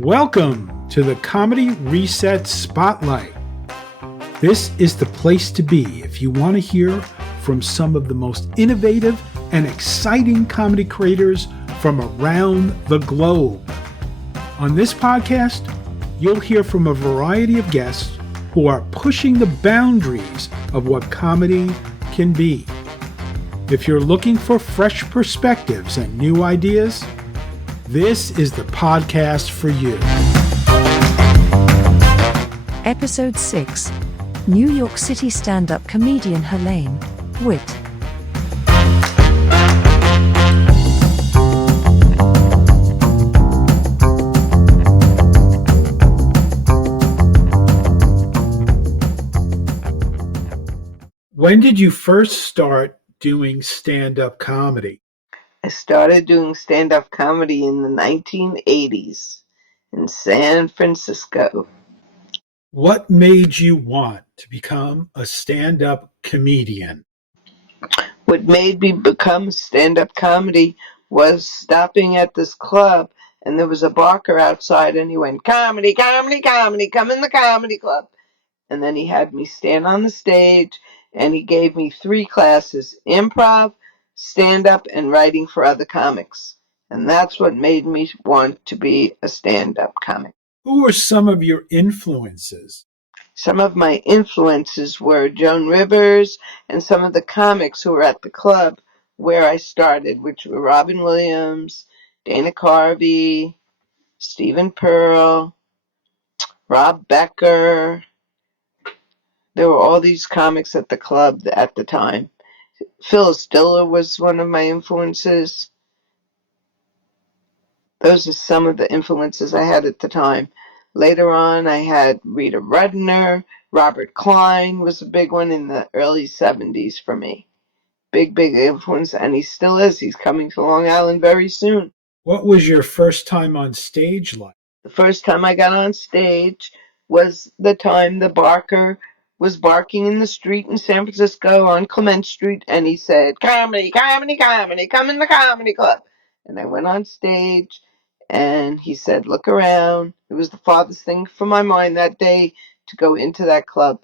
Welcome to the Comedy Reset Spotlight. This is the place to be if you want to hear from some of the most innovative and exciting comedy creators from around the globe. On this podcast, you'll hear from a variety of guests who are pushing the boundaries of what comedy can be. If you're looking for fresh perspectives and new ideas, this is the podcast for you. Episode 6. New York City stand-up comedian Helaine Witt. When did you first start doing stand-up comedy? I started doing stand-up comedy in the 1980s in San Francisco. What made you want to become a stand-up comedian? What made me become stand-up comedy was stopping at this club, and there was a barker outside, and he went, "Comedy, comedy, comedy, come in the comedy club." And then he had me stand on the stage, and he gave me 3 classes: improv, stand-up, and writing for other comics. And that's what made me want to be a stand-up comic. Who were some of your influences? Some of my influences were Joan Rivers and some of the comics who were at the club where I started, which were Robin Williams, Dana Carvey, Stephen Pearl, Rob Becker. There were all these comics at the club at the time. Phyllis Diller was one of my influences. Those are some of the influences I had at the time. Later on, I had Rita Rudner. Robert Klein was a big one in the early 70s for me. Big influence, and he still is. He's coming to Long Island very soon. What was your first time on stage like? The first time I got on stage was the time the barker was barking in the street in San Francisco on Clement Street, and he said, "Comedy, comedy, comedy, come in the comedy club." And I went on stage, and he said, "Look around." It was the farthest thing from my mind that day to go into that club.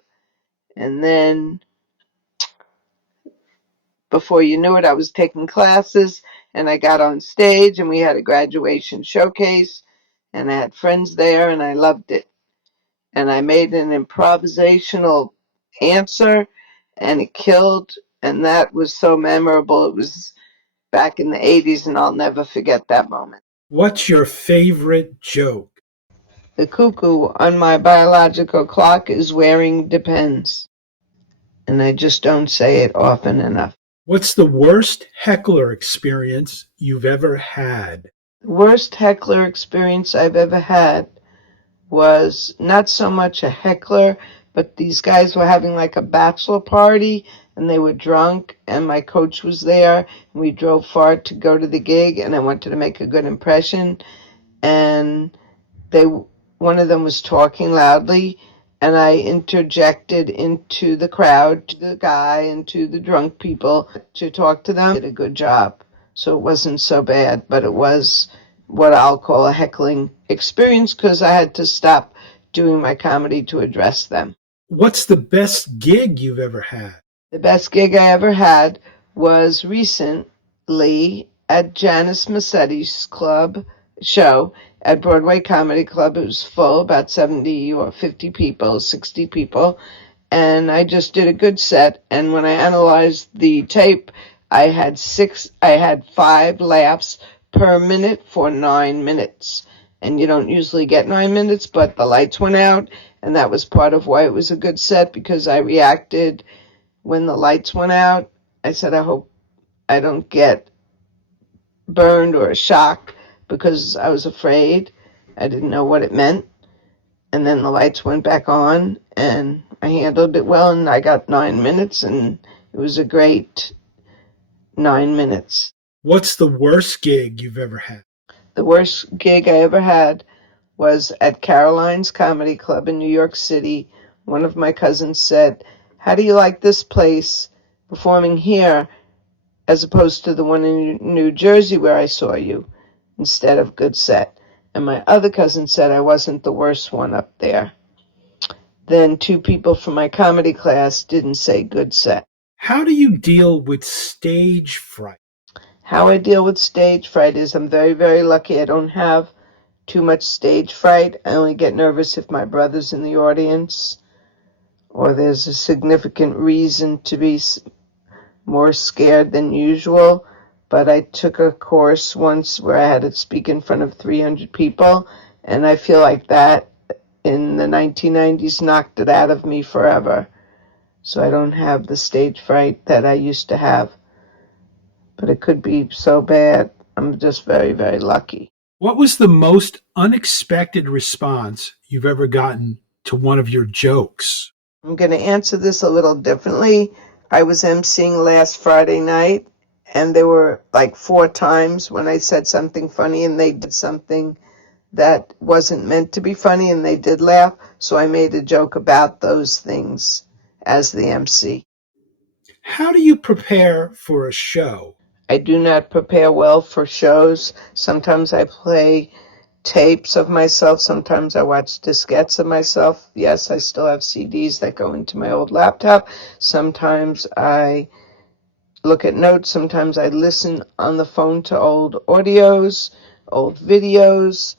And then, before you knew it, I was taking classes, and I got on stage, and we had a graduation showcase, and I had friends there, and I loved it. And I made an improvisational answer, and it killed, and that was so memorable. It was back in the 80s, and I'll never forget that moment. What's your favorite joke? The cuckoo on my biological clock is wearing Depends, and I just don't say it often enough. What's the worst heckler experience you've ever had? The worst heckler experience I've ever had was not so much a heckler, but these guys were having like a bachelor party, and they were drunk, and my coach was there, and we drove far to go to the gig, and I wanted to make a good impression, and one of them was talking loudly, and I interjected into the crowd, to the guy and to the drunk people, to talk to them. I did a good job, so it wasn't so bad, but it was what I'll call a heckling experience because I had to stop doing my comedy to address them. What's the best gig you've ever had? The best gig I ever had was recently at Janice Massetti's show at Broadway Comedy Club. It was full, about 70 or 50 people, 60 people, and I just did a good set. And when I analyzed the tape, I had 5 laughs per minute for 9 minutes. And you don't usually get 9 minutes, but the lights went out, and that was part of why it was a good set, because I reacted when the lights went out. I said, I hope I don't get burned or shocked, because I was afraid. I didn't know what it meant. And then the lights went back on, and I handled it well, and I got 9 minutes, and it was a great 9 minutes. What's the worst gig you've ever had? The worst gig I ever had was at Caroline's Comedy Club in New York City. One of my cousins said, "How do you like this place performing here as opposed to the one in New Jersey where I saw you?" Instead of good set. And my other cousin said I wasn't the worst one up there. Then 2 people from my comedy class didn't say good set. How do you deal with stage fright? How I deal with stage fright is I'm very, very lucky I don't have too much stage fright. I only get nervous if my brother's in the audience or there's a significant reason to be more scared than usual. But I took a course once where I had to speak in front of 300 people, and I feel like that in the 1990s knocked it out of me forever. So I don't have the stage fright that I used to have. But it could be so bad. I'm just very, very lucky. What was the most unexpected response you've ever gotten to one of your jokes? I'm going to answer this a little differently. I was emceeing last Friday night, and there were like 4 times when I said something funny and they did something that wasn't meant to be funny and they did laugh. So I made a joke about those things as the MC. How do you prepare for a show? I do not prepare well for shows. Sometimes I play tapes of myself. Sometimes I watch diskettes of myself. Yes, I still have CDs that go into my old laptop. Sometimes I look at notes. Sometimes I listen on the phone to old audios, old videos.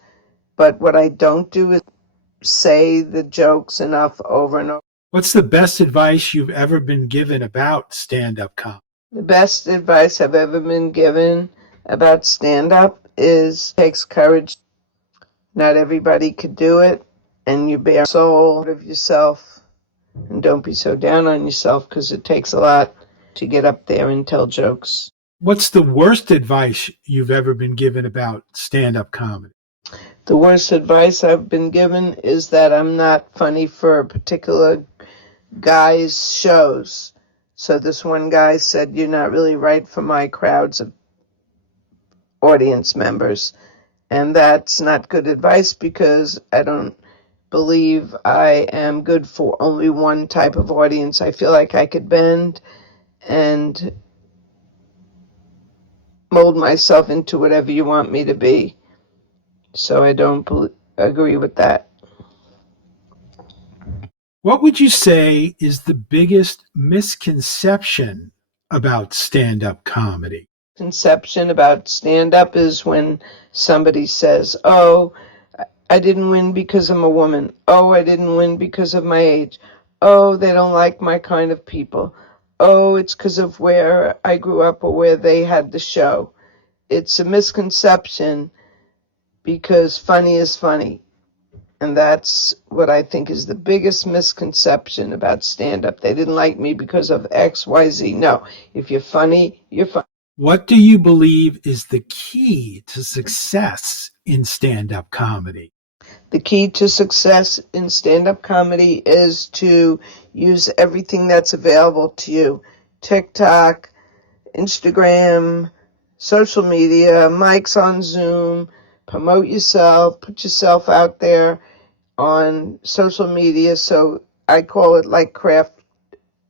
But what I don't do is say the jokes enough over and over. What's the best advice you've ever been given about stand-up comedy? The best advice I've ever been given about stand-up is it takes courage. Not everybody could do it, and you bear soul out of yourself. And don't be so down on yourself because it takes a lot to get up there and tell jokes. What's the worst advice you've ever been given about stand-up comedy? The worst advice I've been given is that I'm not funny for a particular guy's shows. So this one guy said, "You're not really right for my crowds of audience members." And that's not good advice because I don't believe I am good for only one type of audience. I feel like I could bend and mold myself into whatever you want me to be. So I don't agree with that. What would you say is the biggest misconception about stand-up comedy? Conception about stand-up is when somebody says, "Oh, I didn't win because I'm a woman. Oh, I didn't win because of my age. Oh, they don't like my kind of people. Oh, it's because of where I grew up or where they had the show." It's a misconception because funny is funny. And that's what I think is the biggest misconception about stand-up. They didn't like me because of X, Y, Z. No, if you're funny, you're funny. What do you believe is the key to success in stand-up comedy? The key to success in stand-up comedy is to use everything that's available to you. TikTok, Instagram, social media, mics on Zoom, promote yourself, put yourself out there on social media. So I call it like Kraft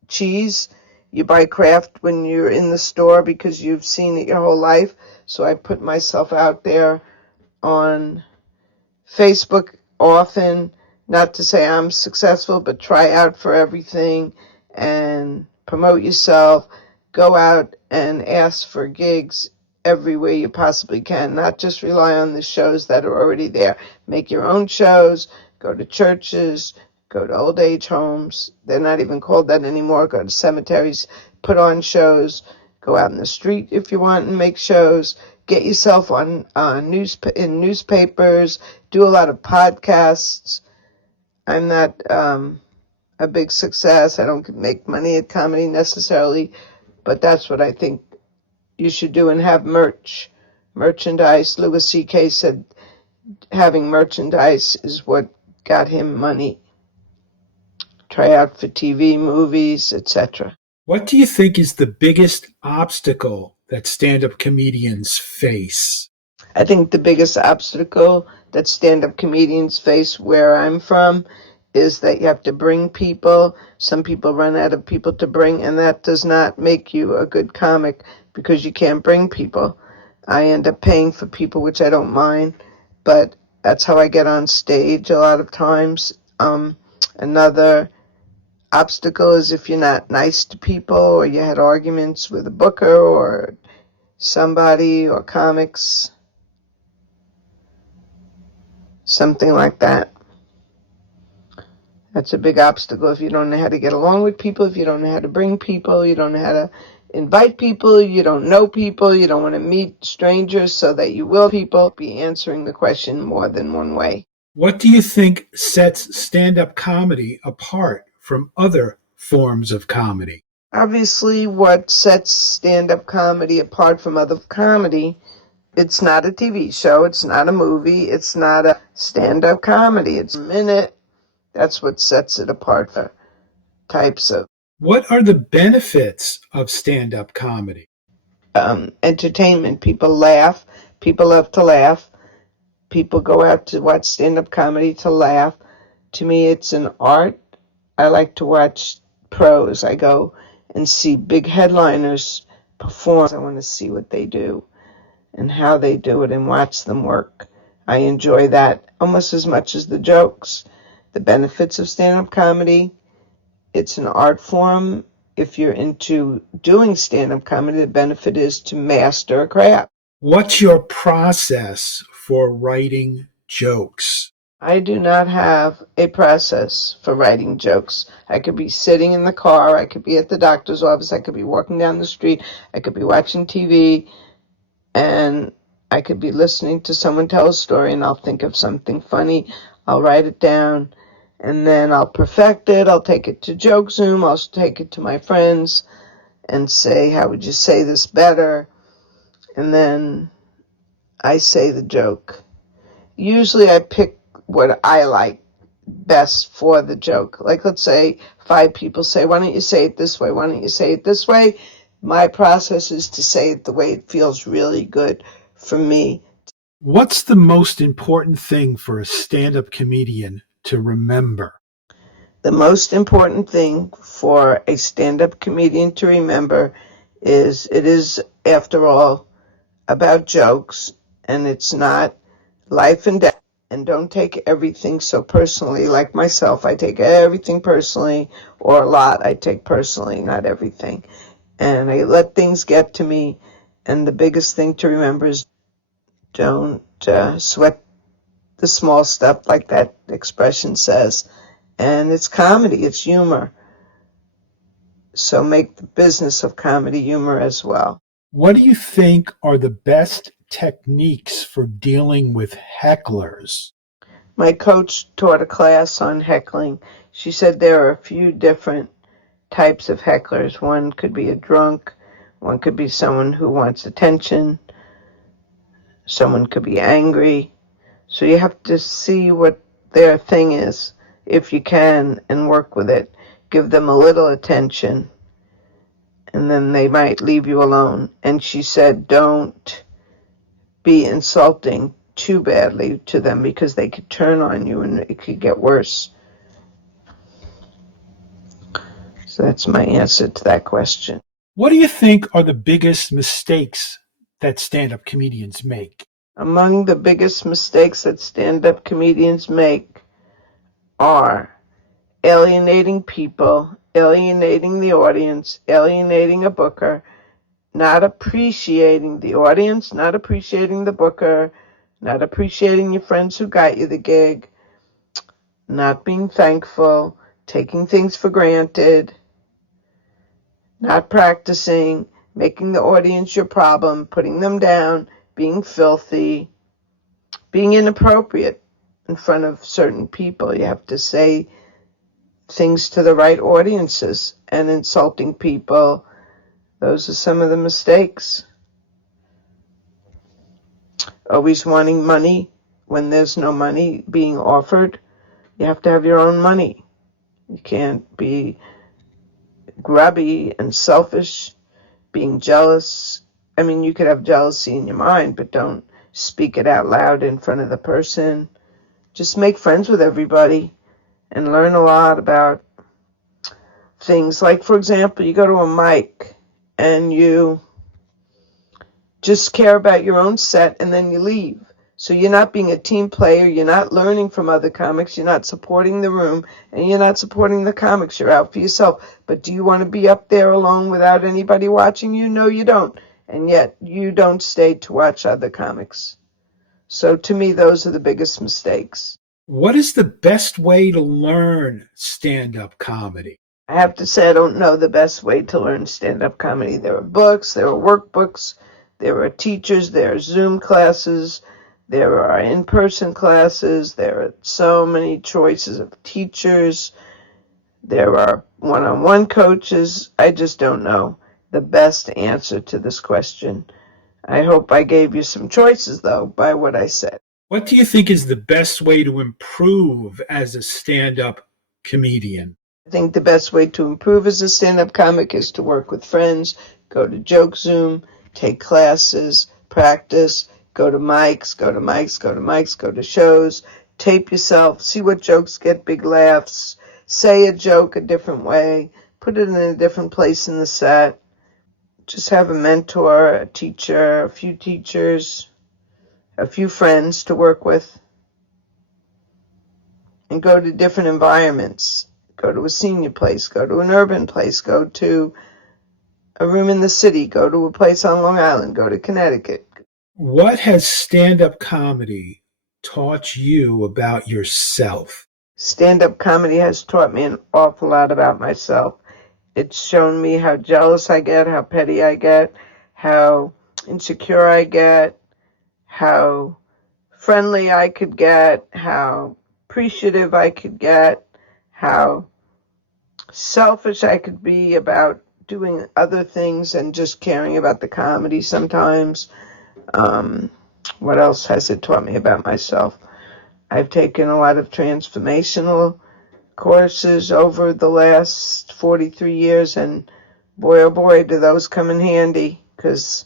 cheese. You buy Kraft when you're in the store because you've seen it your whole life. So I put myself out there on Facebook often, not to say I'm successful, but try out for everything and promote yourself. Go out and ask for gigs every way you possibly can, not just rely on the shows that are already there. Make your own shows, go to churches, go to old age homes. They're not even called that anymore. Go to cemeteries, put on shows, go out in the street if you want and make shows. Get yourself on in newspapers, do a lot of podcasts. I'm not a big success. I don't make money at comedy necessarily, but that's what I think you should do, and have merchandise. Louis C.K. said having merchandise is what got him money. Try out for TV, movies, etc. What do you think is the biggest obstacle that stand-up comedians face? I think the biggest obstacle that stand-up comedians face where I'm from is that you have to bring people. Some people run out of people to bring, and that does not make you a good comic because you can't bring people. I end up paying for people, which I don't mind, but That's how I get on stage a lot of times. Another obstacle is if you're not nice to people, or you had arguments with a booker or somebody or comics, something like that. That's a big obstacle. If you don't know how to get along with people, if you don't know how to bring people, you don't know how to invite people, you don't know people, you don't want to meet strangers so that you will people, be answering the question more than one way. What do you think sets stand-up comedy apart from other forms of comedy? Obviously, what sets stand-up comedy apart from other comedy, it's not a TV show, it's not a movie, it's not a stand-up comedy. It's a minute. That's what sets it apart for types of What are the benefits of stand-up comedy? entertainment. People laugh. People love to laugh. People go out to watch stand-up comedy to laugh. To me, it's an art. I like to watch pros. I go and see big headliners perform. I want to see what they do and how they do it and watch them work. I enjoy that almost as much as the jokes. The benefits of stand-up comedy, it's an art form. If you're into doing stand-up comedy, the benefit is to master a craft. What's your process for writing jokes? I do not have a process for writing jokes. I could be sitting in the car, I could be at the doctor's office, I could be walking down the street, I could be watching TV, and I could be listening to someone tell a story, and I'll think of something funny, I'll write it down, and then I'll perfect it. I'll take it to Joke Zoom, I'll take it to my friends and say, how would you say this better? And then I say the joke. Usually I pick what I like best for the joke. Like, let's say 5 people say, why don't you say it this way? Why don't you say it this way? My process is to say it the way it feels really good for me. What's the most important thing for a stand-up comedian to remember? The most important thing for a stand-up comedian to remember is it is, after all, about jokes, and it's not life and death. And don't take everything so personally. Like myself, I take everything personally, or a lot I take personally, not everything. And I let things get to me. And the biggest thing to remember is don't sweat the small stuff, like that expression says. And it's comedy, it's humor. So make the business of comedy humor as well. What do you think are the best techniques for dealing with hecklers? My coach taught a class on heckling. She said there are a few different types of hecklers. One could be a drunk, one could be someone who wants attention, someone could be angry. So you have to see what their thing is, if you can, and work with it. Give them a little attention, and then they might leave you alone. And she said, don't be insulting too badly to them, because they could turn on you and it could get worse. So that's my answer to that question. What do you think are the biggest mistakes that stand-up comedians make? Among the biggest mistakes that stand-up comedians make are alienating people, alienating the audience, alienating a booker, not appreciating the audience, not appreciating the booker, not appreciating your friends who got you the gig, not being thankful, taking things for granted, not practicing, making the audience your problem, putting them down, being filthy, being inappropriate in front of certain people. You have to say things to the right audiences, and insulting people. Those are some of the mistakes. Always wanting money when there's no money being offered. You have to have your own money. You can't be grubby and selfish, being jealous. I mean, you could have jealousy in your mind, but don't speak it out loud in front of the person. Just make friends with everybody and learn a lot about things. Like, for example, you go to a mic and you just care about your own set and then you leave. So you're not being a team player, you're not learning from other comics, you're not supporting the room, and you're not supporting the comics. You're out for yourself. But do you want to be up there alone without anybody watching you? No, you don't. And yet you don't stay to watch other comics. So to me, those are the biggest mistakes. What is the best way to learn stand-up comedy? I have to say I don't know the best way to learn stand-up comedy. There are books, there are workbooks, there are teachers, there are Zoom classes, there are in-person classes, there are so many choices of teachers, there are one-on-one coaches. I just don't know the best answer to this question. I hope I gave you some choices, though, by what I said. What do you think is the best way to improve as a stand-up comedian? I think the best way to improve as a stand-up comic is to work with friends, go to Joke Zoom, take classes, practice, go to mics, go to shows, tape yourself, see what jokes get big laughs, say a joke a different way, put it in a different place in the set. Just have a mentor, a teacher, a few teachers, a few friends to work with, and go to different environments. Go to a senior place, go to an urban place, go to a room in the city, go to a place on Long Island, go to Connecticut. What has stand-up comedy taught you about yourself? Stand-up comedy has taught me an awful lot about myself. It's shown me how jealous I get, how petty I get, how insecure I get, how friendly I could get, how appreciative I could get, how selfish I could be about doing other things and just caring about the comedy sometimes. What else has it taught me about myself? I've taken a lot of transformational courses over the last 43 years, and boy, oh boy, do those come in handy, because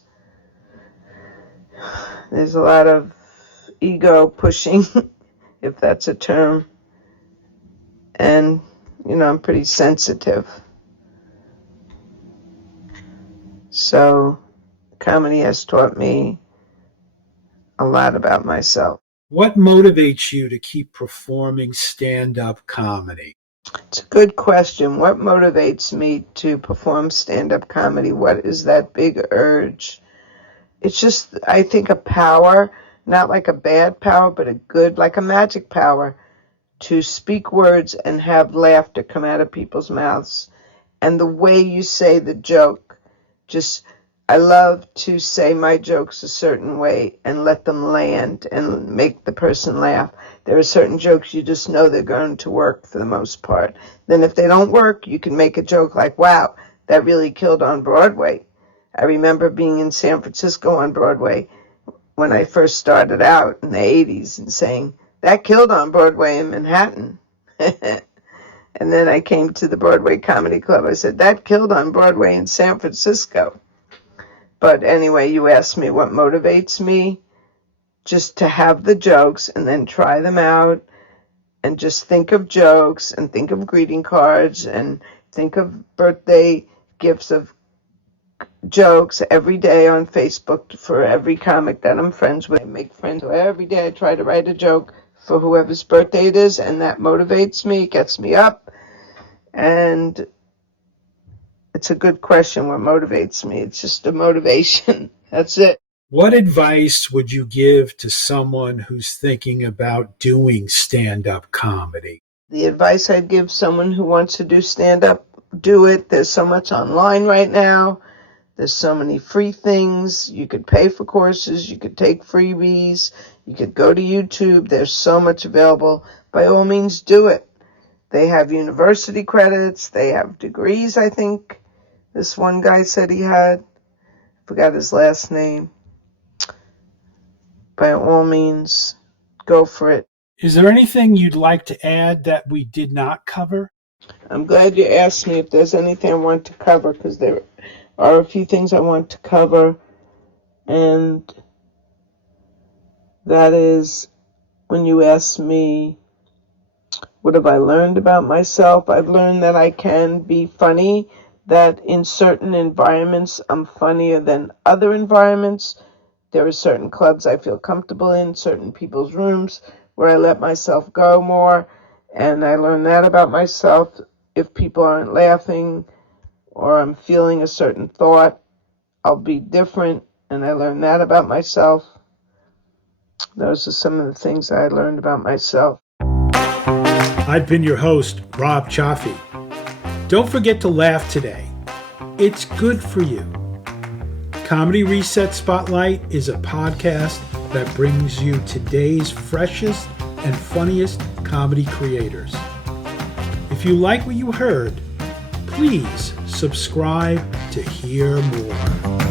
there's a lot of ego pushing, if that's a term, and, I'm pretty sensitive. So, comedy has taught me a lot about myself. What motivates you to keep performing stand-up comedy? It's a good question. What motivates me to perform stand-up comedy? What is that big urge? It's just, I think, a power, not like a bad power, but a good, like a magic power, to speak words and have laughter come out of people's mouths. And the way you say the joke, I love to say my jokes a certain way and let them land and make the person laugh. There are certain jokes you just know they're going to work for the most part. Then if they don't work, you can make a joke like, wow, that really killed on Broadway. I remember being in San Francisco on Broadway when I first started out in the 80s and saying, that killed on Broadway in Manhattan. And then I came to the Broadway Comedy Club. I said, that killed on Broadway in San Francisco. But anyway, you asked me what motivates me. Just to have the jokes and then try them out and just think of jokes and think of greeting cards and think of birthday gifts of jokes every day on Facebook for every comic that I'm friends with. I make friends. So every day I try to write a joke for whoever's birthday it is, and that motivates me, gets me up, and it's a good question, what motivates me. It's just a motivation. That's it. What advice would you give to someone who's thinking about doing stand-up comedy? The advice I'd give someone who wants to do stand-up, do it. There's so much online right now. There's so many free things. You could pay for courses. You could take freebies. You could go to YouTube. There's so much available. By all means, do it. They have university credits. They have degrees, I think. This one guy said he had. Forgot his last name. By all means, go for it. Is there anything you'd like to add that we did not cover? I'm glad you asked me if there's anything I want to cover, because there are a few things I want to cover, and that is when you ask me, what have I learned about myself? I've learned that I can be funny, that in certain environments I'm funnier than other environments, There are certain clubs I feel comfortable in, certain people's rooms where I let myself go more, and I learn that about myself. If people aren't laughing or I'm feeling a certain thought, I'll be different, and I learn that about myself. Those are some of the things I learned about myself. I've been your host, Rob Chaffee. Don't forget to laugh today. It's good for you. Comedy Reset Spotlight is a podcast that brings you today's freshest and funniest comedy creators. If you like what you heard, please subscribe to hear more.